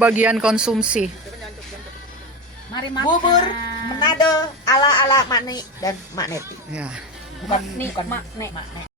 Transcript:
bagian konsumsi. Mari makan. Bubur Manado ala Makni dan Mak Neti. Ya. Bukan nih, bukan mak nek.